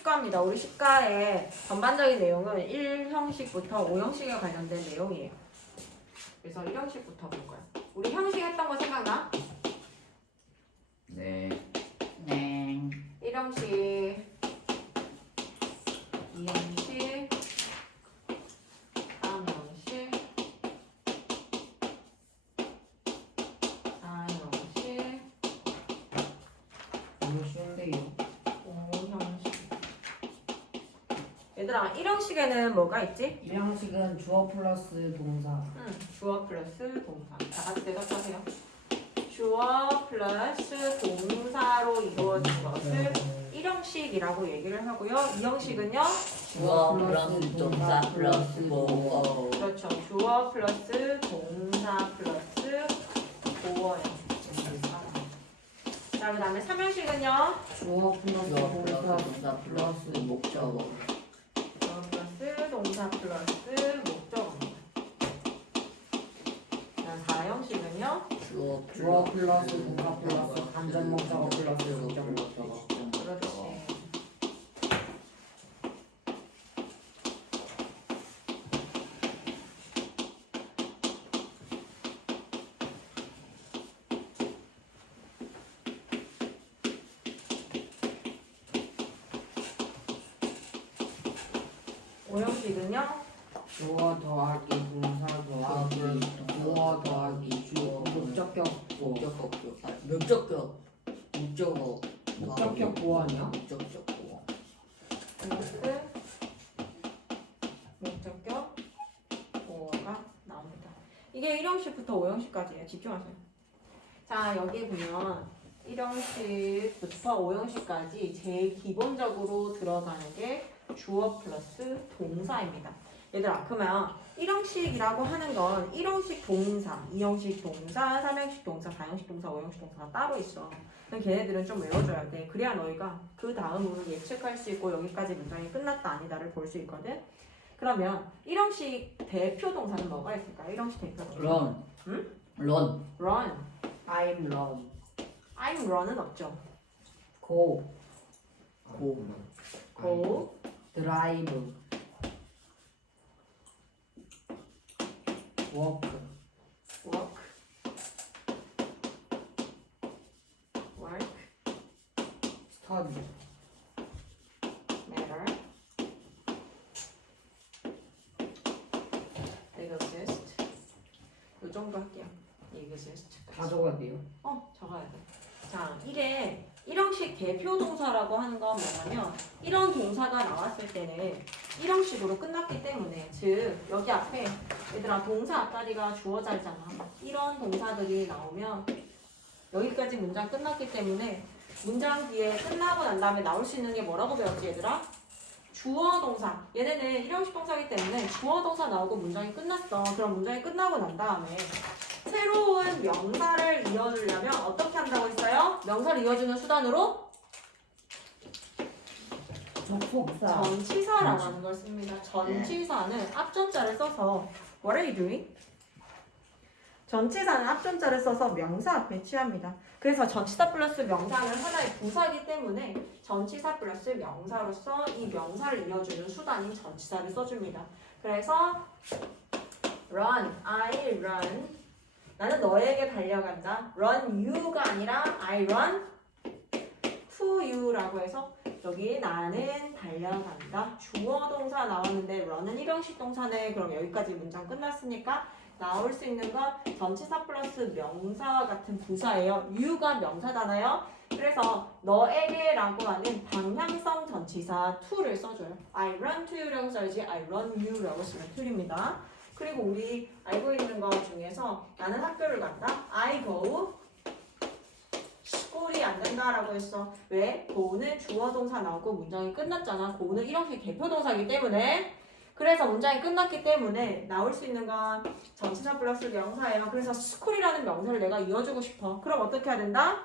시가입니다. 우리 시가의 전반적인 내용은 1형식부터 5형식에 관련된 내용이에요. 그래서 1형식부터 볼 거야. 우리 형식 했던 거 생각나? 네. 1형식, 2형식, 3형식, 4형식, 너무 쉬운데요. 5형식. 얘들아, 1형식에는 뭐가 있지? 1형식은 주어 플러스 동사. 주어 플러스 동사. 다 같이 대답하세요. 주어 플러스 동사로 이루어진 것을 1형식이라고 얘기를 하고요. 2형식은요? 주어 플러스 동사 플러스 보어. 그렇죠. 주어 플러스 동사 플러스 보어예요. 자, 그 다음에 3형식은요? 주어 플러스 주어 플러스 동사 동사 플러스 목적어. 주어 플러스 동사 플러스 목적어입니다. 자, 4형식은요? 주어 플러스 동사 플러스 간접 목적어 플러스 목적 목적어. 그렇지. 오형식은요? 주어 더하기 동사 더하기 주어 더하기 주어 목적격 목적격 목적격 목적어 목적격 보어 아니야? 목적격 보어. 플러스 목적격 보어가 나옵니다. 이게 1형식부터 5형식까지예요. 집중하세요. 자, 여기 보면 1형식부터 5형식까지 제일 기본적으로 들어가는 게 주어 플러스 동사입니다. 얘들아, 그러면 1형식이라고 하는 건 1형식 동사, 2형식 동사, 3형식 동사, 4형식 동사, 5형식 동사가 따로 있어. 그럼 걔네들은 좀 외워줘야 돼. 그래야 너희가 그 다음으로 예측할 수 있고 여기까지 문장이 끝났다 아니다를 볼 수 있거든. 그러면 1형식 대표 동사는 뭐가 있을까? 1형식 대표 동사. 런. 응? 런. run. I'm run I'm run은 없죠. go 고. go, drive work work, work, study matter, exist. 이 정도 할게요. exist. 다 적어야 돼요. 적어야 돼. 자, 1형식 대표 동사라고 하는 건 뭐냐면 이런 동사가 나왔을 때는 1형식으로 끝났기 때문에, 즉 여기 앞에 얘들아 동사 앞자리가 주어 자리잖아. 이런 동사들이 나오면 여기까지 문장 끝났기 때문에 문장 뒤에 끝나고 난 다음에 나올 수 있는 게 뭐라고 배웠지 얘들아? 주어 동사. 얘네는 1형식 동사이기 때문에 주어 동사 나오고 문장이 끝났어. 그럼 문장이 끝나고 난 다음에 새로운 명사를 이어주려면 어떻게 한다고 했어요? 명사를 이어주는 수단으로 접속사 전치사라고 하는 걸 씁니다. 전치사는 앞전자를 써서 What are you doing? 전치사는 앞전자를 써서 명사 앞에 취합니다. 그래서 전치사 플러스 명사는 하나의 부사이기 때문에 전치사 플러스 명사로서 이 명사를 이어주는 수단인 전치사를 써줍니다. 그래서 run, I run. 나는 너에게 달려간다. run you가 아니라 I run to you라고 해서 여기 나는 달려간다. 주어 동사 나왔는데 run은 1형식 동사네. 그럼 여기까지 문장 끝났으니까 나올 수 있는 건 전치사 플러스 명사와 같은 부사예요. you가 명사잖아요. 그래서 너에게 라고 하는 방향성 전치사 to를 써줘요. I run to you라고 써야지 I run you라고 쓰면 to입니다. 그리고 우리 알고 있는 것 중에서 나는 학교를 간다. I go. school이 안 된다라고 했어. 왜? go는 주어 동사 나오고 문장이 끝났잖아. go는 1형식 대표 동사이기 때문에. 그래서 문장이 끝났기 때문에 나올 수 있는 건 전치사 플러스 명사예요. 그래서 school이라는 명사를 내가 이어주고 싶어. 그럼 어떻게 해야 된다?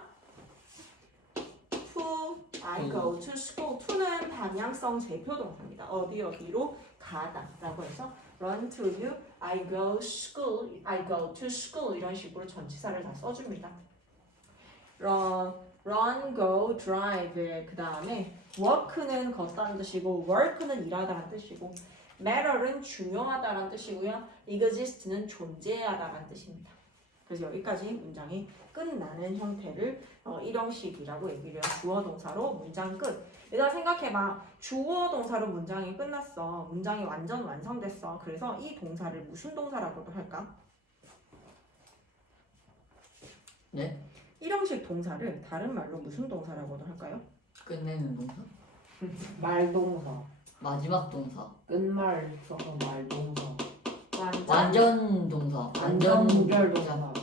to, I go to school. to는 방향성 대표 동사입니다. 어디로 가다라고 해서 run to you, I go school, I go to school 이런 식으로 전치사를 다 써줍니다. run, go, drive 그 다음에 work는 걷다는 뜻이고 work는 일하다라는 뜻이고 matter는 중요하다라는 뜻이고요. exist는 존재하다라는 뜻입니다. 그래서 여기까지 문장이 끝나는 형태를 일형식이라고 얘기를 해요. 주어 동사로 문장 끝. 얘들아 생각해봐. 주어 동사로 문장이 끝났어. 문장이 완전 완성됐어. 그래서 이 동사를 무슨 동사라고도 할까? 네? 일형식 동사를 다른 말로 무슨 동사라고도 할까요? 끝내는 동사? 말동사. 마지막 동사. 끝말 써서 말동사. 완전 동사. 안전절 동사.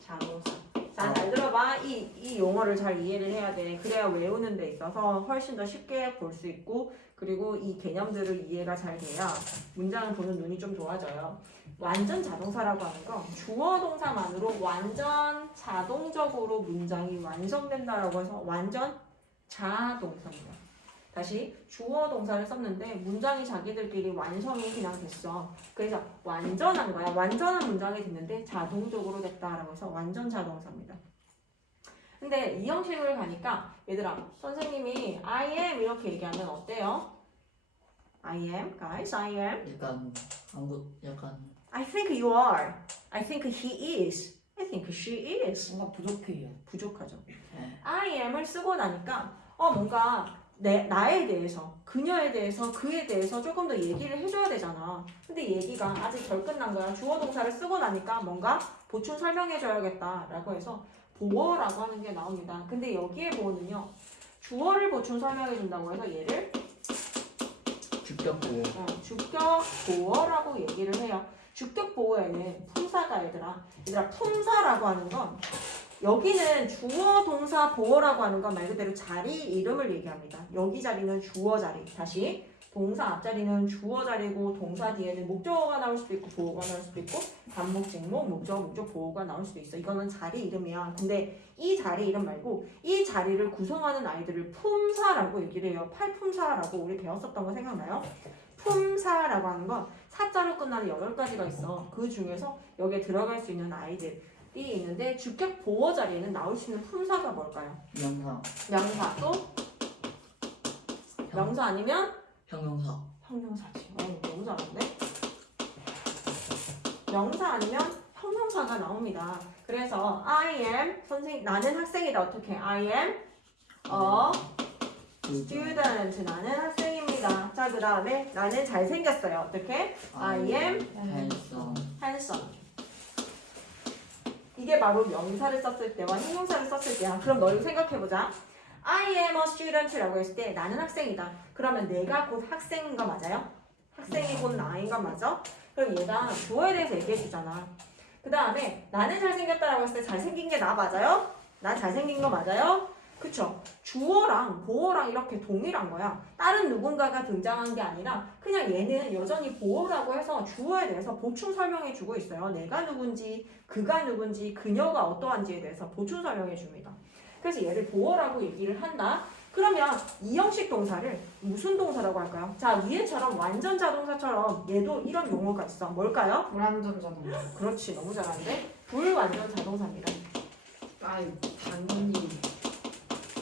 자동사. 자, 잘 들어봐. 이 용어를 잘 이해를 해야 돼. 그래야 외우는 데 있어서 훨씬 더 쉽게 볼 수 있고 그리고 이 개념들을 이해가 잘 돼야 문장을 보는 눈이 좀 좋아져요. 완전 자동사라고 하는 건 주어 동사만으로 완전 자동적으로 문장이 완성된다라고 해서 완전 자동사입니다. 다시 주어 동사를 썼는데 문장이 자기들끼리 완성이 그냥 됐어. 그래서 완전한 거야. 완전한 문장이 됐는데 자동적으로 됐다라고 해서 완전 자동사입니다. 근데 이 형식을 가니까 얘들아 선생님이 I am 이렇게 얘기하면 어때요? I am, guys, I am. 약간 한국 약간 I think you are. I think he is. I think she is. 뭔가 부족해요. 부족하죠. 네. I am을 쓰고 나니까 뭔가 나에 대해서, 그녀에 대해서, 그에 대해서 조금 더 얘기를 해줘야 되잖아. 근데 얘기가 아직 덜 끝난 거야. 주어 동사를 쓰고 나니까 뭔가 보충 설명해줘야겠다라고 해서 보어라고 하는 게 나옵니다. 근데 여기에 보어는요. 주어를 보충 설명해준다고 해서 얘를 주격 보호. 주격 보어라고 얘기를 해요. 주격 보어에는 품사가 얘들아 품사라고 하는 건 여기는 주어 동사 보어라고 하는 건 말 그대로 자리 이름을 얘기합니다. 여기 자리는 주어 자리. 다시 동사 앞자리는 주어 자리고 동사 뒤에는 목적어가 나올 수도 있고 보어가 나올 수도 있고 단목, 직목, 목적, 목적, 보어가 나올 수도 있어. 이거는 자리 이름이야. 근데 이 자리 이름 말고 이 자리를 구성하는 아이들을 품사라고 얘기를 해요. 팔품사라고 우리 배웠었던 거 생각나요? 품사라고 하는 건 사자로 끝나는 8가지가 있어. 그 중에서 여기에 들어갈 수 있는 아이들이 있는데 주격 보어 자리에는 나올 수 있는 품사가 뭘까요? 명사. 명사 또 명사 아니면 형용사. 형용사지. 너무 잘하네. 명사 아니면 형용사가 나옵니다. 그래서 I am 나는 학생이다. 어떻게? I am a student. 나는 학생입니다. 자, 그 다음에 나는 잘생겼어요. 어떻게? I am handsome. 이게 바로 명사를 썼을 때와 형용사를 썼을 때야. 그럼 너 이거 생각해보자. I am a student라고 했을 때 나는 학생이다. 그러면 내가 곧 학생인 거 맞아요? 학생이 곧 나인 거 맞아? 그럼 얘가 주어에 대해서 얘기해 주잖아. 그 다음에 나는 잘생겼다라고 했을 때 잘생긴 게 나 맞아요? 나 잘생긴 거 맞아요? 그쵸? 주어랑 보어랑 이렇게 동일한 거야. 다른 누군가가 등장한 게 아니라 그냥 얘는 여전히 보어라고 해서 주어에 대해서 보충 설명해 주고 있어요. 내가 누군지, 그가 누군지, 그녀가 어떠한지에 대해서 보충 설명해 줍니다. 그래서 얘를 보어라고 얘기를 한다. 그러면 이 형식 동사를 무슨 동사라고 할까요? 자, 위에처럼 완전 자동사처럼 얘도 이런 용어가 있어. 뭘까요? 불완전 자동사. 그렇지, 너무 잘하는데 불완전 자동사입니다. 아이 당연히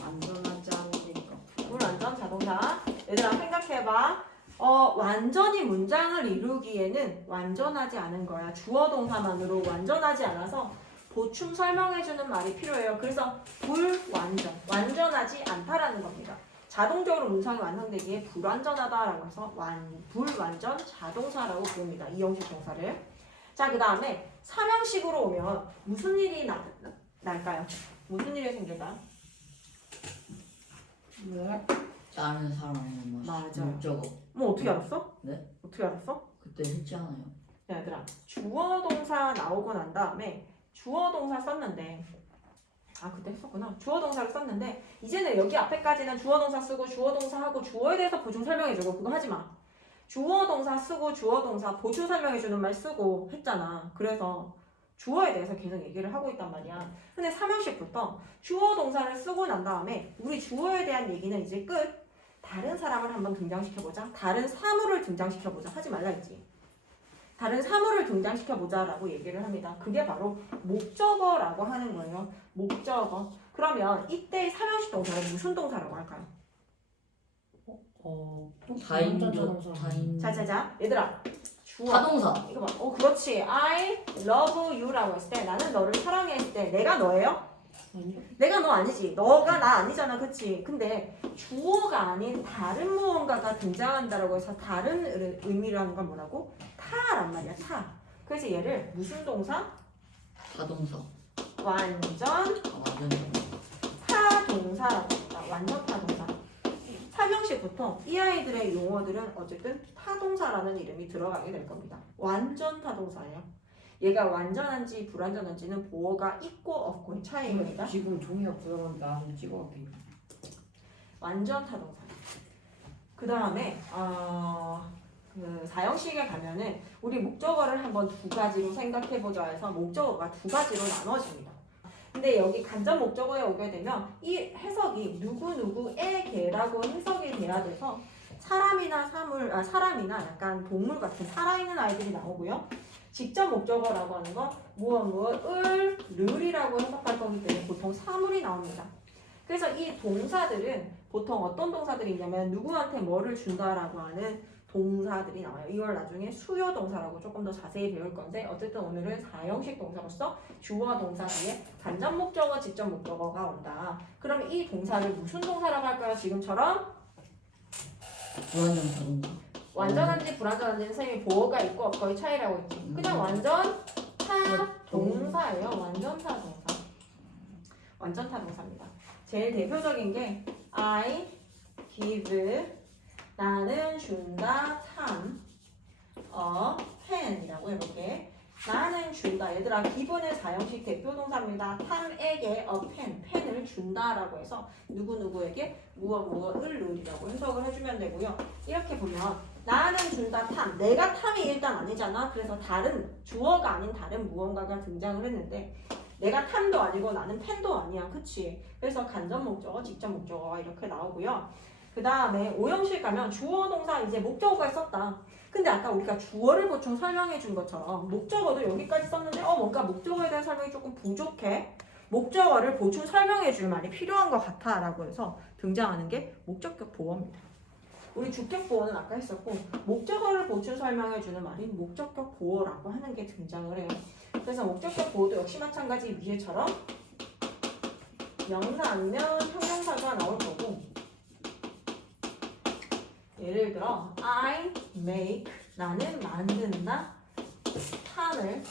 안전하지 않으니까. 불완전 자동사. 얘들아 생각해봐. 완전히 문장을 이루기에는 완전하지 않은 거야. 주어 동사만으로 완전하지 않아서 보충 설명해주는 말이 필요해요. 그래서 불완전, 완전하지 않다라는 겁니다. 자동적으로 문장이 완성되기에 불완전하다라고 해서 불완전 자동사라고 부릅니다. 이 형식 동사를. 자, 그 다음에 삼형식으로 오면 무슨 일이 날까요? 무슨 일이 생길까요? 네. 다른 사람의 맞아요. 목적어. 뭐 어떻게 알았어? 네? 어떻게 알았어? 그때 했지 않아요? 야, 얘들아 주어 동사 나오고 난 다음에 주어 동사 썼는데 그때 했었구나. 주어 동사를 썼는데 이제는 여기 앞에까지는 주어 동사 쓰고 주어 동사 하고 주어에 대해서 보충 설명해주고 그거 하지 마. 주어 동사 쓰고 주어 동사 보충 설명해주는 말 쓰고 했잖아. 그래서 주어에 대해서 계속 얘기를 하고 있단 말이야. 근데 3형식부터 주어 동사를 쓰고 난 다음에 우리 주어에 대한 얘기는 이제 끝. 다른 사람을 한번 등장시켜보자. 다른 사물을 등장시켜보자. 하지 말라 했지. 다른 사물을 등장시켜보자 라고 얘기를 합니다. 그게 바로 목적어라고 하는 거예요. 목적어. 그러면 이때의 3형식 동사를 무슨 동사라고 할까요? 다인조 다인 자자자 얘들아 주어 타동사 이거 봐. 그렇지. I love you라고 했을 때 나는 너를 사랑해 했을 때 내가 너예요? 아니요. 내가 너 아니지. 너가 나 아니잖아. 그치? 근데 주어가 아닌 다른 무언가가 등장한다라고 해서 다른 의미로 하는 건 뭐라고? 타란 말이야. 타. 그래서 얘를 무슨 동사? 타동사 완전 완전 타동사라고 합니다. 완전 타동사. 3형식부터 이 아이들의 용어들은 어쨌든 타동사라는 이름이 들어가게 될 겁니다. 완전 타동사예요. 얘가 완전한지 불완전한지는 보어가 있고 없고의 차이입니다. 지금 종이 없어서 나는 찍어갈게요. 완전 타동사. 그 다음에 그 4형식에 가면은 우리 목적어를 한번 두 가지로 생각해보자 해서 목적어가 두 가지로 나눠집니다. 근데 여기 간접 목적어에 오게 되면 이 해석이 누구누구에게라고 해석이 돼야 돼서 사람이나 사람이나 약간 동물 같은 살아있는 아이들이 나오고요. 직접 목적어라고 하는 건 무엇을 를이라고 해석할 거기 때문에 보통 사물이 나옵니다. 그래서 이 동사들은 보통 어떤 동사들이 있냐면 누구한테 뭐를 준다라고 하는 동사들이 나와요. 이걸 나중에 수요 동사라고 조금 더 자세히 배울 건데 어쨌든 오늘은 4형식 동사로서 주어와 동사 뒤에 간접 목적어, 직접 목적어가 온다. 그럼 이 동사를 무슨 동사라고 할까요? 지금처럼 불완전 타동사 완전한지 불완전한지는 선생님이 보어가 있고 없고의 차이라고 했지. 그냥 완전 타동사예요. 완전 타동사. 완전 타동사입니다. 제일 대표적인 게 I give 나는 준다 time a pen이라고 해볼게. 나는 준다. 얘들아 give는 4형식 대표동사입니다. time에게 a pen, 펜을 준다라고 해서 누구누구에게 무엇을이라고 해석을 해주면 되고요. 이렇게 보면 나는 준다 time. 내가 time이 일단 아니잖아. 그래서 다른 주어가 아닌 다른 무언가가 등장을 했는데 내가 time도 아니고 나는 펜도 아니야. 그치? 그래서 간접 목적어, 직접 목적어가 이렇게 나오고요. 그 다음에 5형식 가면 주어 동사 이제 목적어가 썼다. 근데 아까 우리가 주어를 보충 설명해 준 것처럼 목적어도 여기까지 썼는데 뭔가 목적어에 대한 설명이 조금 부족해. 목적어를 보충 설명해 줄 말이 필요한 것 같아 라고 해서 등장하는 게 목적격 보어입니다. 우리 주격 보어는 아까 했었고 목적어를 보충 설명해 주는 말이 목적격 보어라고 하는 게 등장을 해요. 그래서 목적격 보어도 역시 마찬가지 위에처럼 명사 아니면 형용사가 나올 거고 예를 들어 I make 나는 만든다 탐을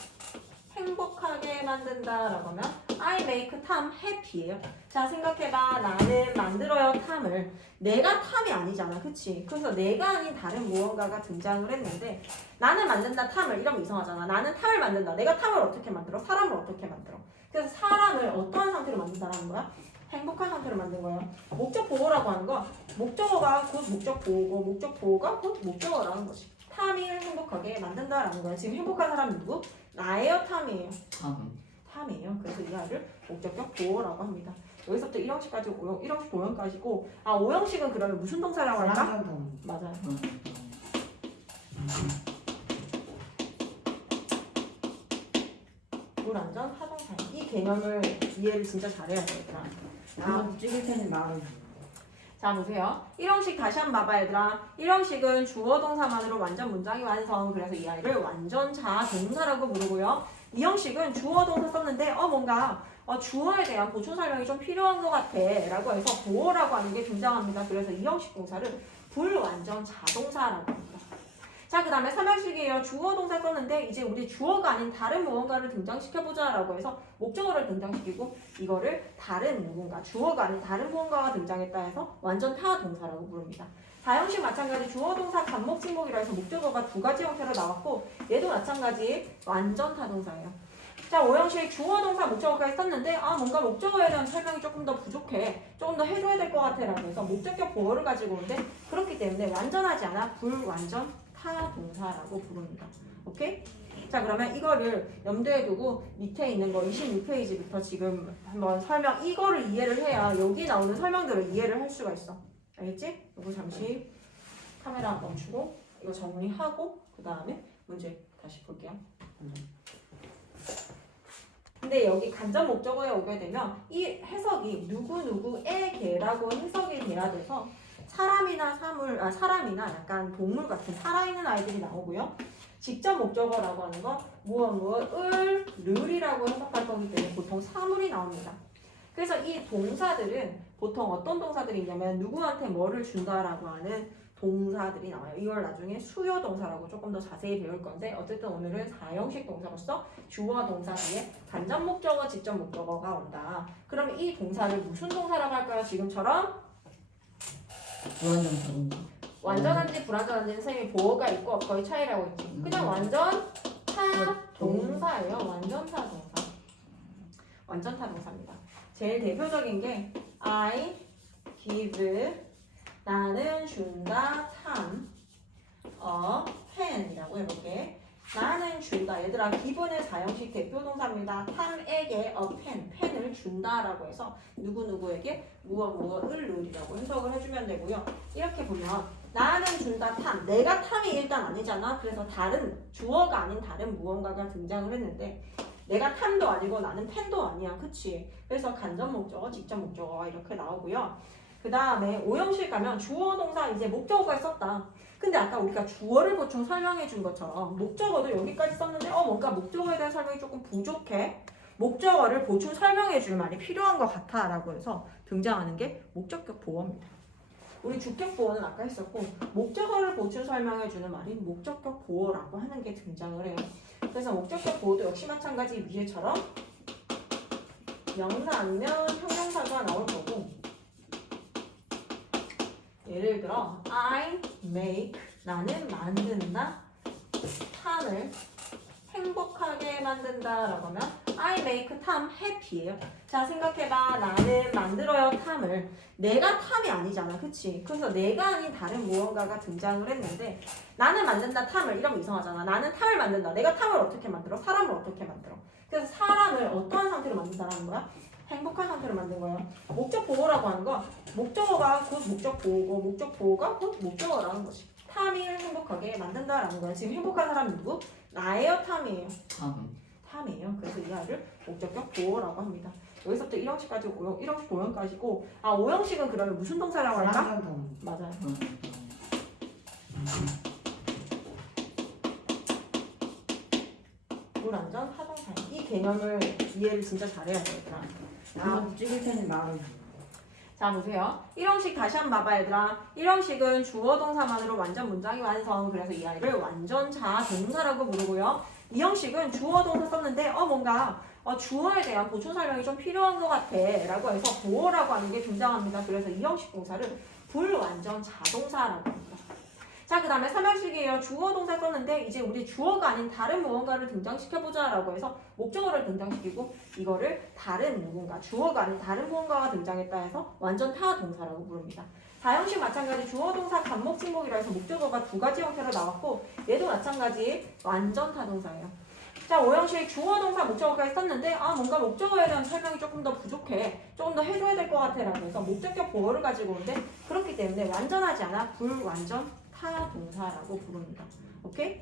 행복하게 만든다 라고 하면 I make 탐 happy예요. 자 생각해봐. 나는 만들어요 탐을. 내가 탐이 아니잖아. 그치? 그래서 내가 아닌 다른 무언가가 등장을 했는데 나는 만든다 탐을 이러면 이상하잖아. 나는 탐을 만든다. 내가 탐을 어떻게 만들어? 사람을 어떻게 만들어? 그래서 사람을 어떠한 상태로 만든다라는 거야? 행복한 상태로 만든 거예요. 목적 보호라고 하는 건 목적어가 곧 목적 보호고 목적 보호가 곧 목적어라는 거지. 탐을 행복하게 만든다라는 거야. 지금 행복한 사람 누구? 나예요, 탐이에요? 탐이에요. 그래서 이 아이를 목적격 보호라고 합니다. 여기서부터 1형식까지 1형식 5형까지고 5형식은 그러면 무슨 동사라고 할까? 맞아요. 불완전 타동사. 이 개념을 이해를 진짜 잘해야 되겠다. 한번 찍을 테니 말을. 자 보세요. 1형식 다시 한번 봐봐 얘들아. 1형식은 주어 동사만으로 완전 문장이 완성. 그래서 이 아이를 완전 자동사라고 부르고요. 2형식은 주어 동사 썼는데 뭔가 주어에 대한 보충 설명이 좀 필요한 것 같아 라고 해서 보어라고 하는 게 등장합니다. 그래서 2형식 동사를 불완전 자동사라고 합니다. 자, 그 다음에 3형식이에요. 주어 동사 썼는데 이제 우리 주어가 아닌 다른 무언가를 등장시켜보자 라고 해서 목적어를 등장시키고 이거를 다른 누군가, 주어가 아닌 다른 무언가가 등장했다 해서 완전 타 동사라고 부릅니다. 4형식 마찬가지 주어 동사 간목 중목이라 해서 목적어가 두 가지 형태로 나왔고 얘도 마찬가지 완전 타 동사예요. 자, 5형식 주어 동사 목적어까지 썼는데 뭔가 목적어에 대한 설명이 조금 더 부족해. 조금 더 해줘야 될 것 같아 라고 해서 목적격 보어를 가지고 오는데 그렇기 때문에 완전하지 않아 불완전 타 동사라고 부릅니다. 오케이? 자 그러면 이거를 염두에 두고 밑에 있는 거 26페이지부터 지금 한번 이거를 이해를 해야 여기 나오는 설명들을 이해를 할 수가 있어. 알겠지? 이거 잠시 카메라 멈추고 이거 정리하고 그 다음에 문제 다시 볼게요. 근데 여기 간접 목적어에 오게 되면 이 해석이 누구누구에게라고 해석이 돼야 돼서 사람이나 약간 동물 같은 살아있는 아이들이 나오고요. 직접 목적어라고 하는 건 무엇을 를이라고 해석할 거기 때문에 보통 사물이 나옵니다. 그래서 이 동사들은 보통 어떤 동사들이 있냐면 누구한테 뭐를 준다라고 하는 동사들이 나와요. 이걸 나중에 수요 동사라고 조금 더 자세히 배울 건데 어쨌든 오늘은 4형식 동사로서 주어와 동사 뒤에 간접 목적어, 직접 목적어가 온다. 그럼 이 동사를 무슨 동사라고 할까요? 지금처럼 불완전 자동차. 완전한지 불완전한지 선생님이 보어가 있고 거의 차이라고 했지. 그냥 완전 타동사예요. 완전 타동사. 완전 타동사입니다. 제일 대표적인 게 I give 나는 준다 탐 펜이라고 해볼게. 나는 준다. 얘들아 give는 4형식 대표동사입니다. 탐에게 펜을 준다라고 해서 누구누구에게 무엇을이라고 해석을 해주면 되고요. 이렇게 보면 나는 준다 탐. 내가 탐이 일단 아니잖아. 그래서 다른 주어가 아닌 다른 무언가가 등장을 했는데 내가 탐도 아니고 나는 펜도 아니야. 그치? 그래서 간접 목적어, 직접 목적어가 이렇게 나오고요. 그 다음에 5형식 가면 주어 동사 이제 목적어가 썼다. 근데 아까 우리가 주어를 보충 설명해 준 것처럼 목적어도 여기까지 썼는데 뭔가 목적어에 대한 설명이 조금 부족해. 목적어를 보충 설명해 줄 말이 필요한 것 같아 라고 해서 등장하는 게 목적격 보어입니다. 우리 주격 보어는 아까 했었고 목적어를 보충 설명해 주는 말이 목적격 보어라고 하는 게 등장을 해요. 그래서 목적격 보어도 역시 마찬가지 위에처럼 명사 아니면 형용사가 나올 거고 예를 들어 I make 나는 만든다 탐을 행복하게 만든다 라고 하면 I make 탐 happy예요. 자 생각해봐. 나는 만들어요 탐을. 내가 탐이 아니잖아. 그치? 그래서 내가 아닌 다른 무언가가 등장을 했는데 나는 만든다 탐을 이러면 이상하잖아. 나는 탐을 만든다. 내가 탐을 어떻게 만들어? 사람을 어떻게 만들어? 그래서 사람을 어떠한 상태로 만든다라는 거야? 행복한 상태로 만든 거예요. 목적 보호라고 하는 거 목적어가 곧 목적 보호고 목적 보호가 곧 목적어라는 거지. 탐을 행복하게 만든다라는 거야. 지금 행복한 사람이 누구? 나예요 탐이에요? 탐이에요. 그래서 이 아이를 목적격 보호라고 합니다. 여기서부터 1형식까지 1형식 5형까지고 5형식은 그러면 무슨 동사라고 할까? 맞아요. 불완전 타동사. 이 개념을 이해를 진짜 잘해야 돼 얘들아. 나 찍을 테니 말을. 자 보세요. 1형식 다시 한번 봐봐 얘들아. 1형식은 주어 동사만으로 완전 문장이 완성. 그래서 이 아이를 완전자 동사라고 부르고요. 2형식은 주어 동사 썼는데 뭔가 주어에 대한 보충 설명이 좀 필요한 것 같아 라고 해서 보어라고 하는 게 등장합니다. 그래서 2형식 동사를 불완전 자동사라고 합니다. 자 그 다음에 3형식이에요. 주어 동사 썼는데 이제 우리 주어가 아닌 다른 무언가를 등장시켜보자 라고 해서 목적어를 등장시키고 이거를 다른 누군가 주어가 아닌 다른 무언가가 등장했다 해서 완전 타 동사라고 부릅니다. 4형식 마찬가지 주어 동사 간목 친목이라 해서 목적어가 두 가지 형태로 나왔고 얘도 마찬가지 완전 타 동사예요. 자 5형식 주어 동사 목적어까지 썼는데 뭔가 목적어에 대한 설명이 조금 더 부족해. 조금 더 해줘야 될 것 같아 라고 해서 목적격 보어를 가지고 오는데 그렇기 때문에 완전하지 않아 불완전 타 동사라고 부릅니다. 오케이?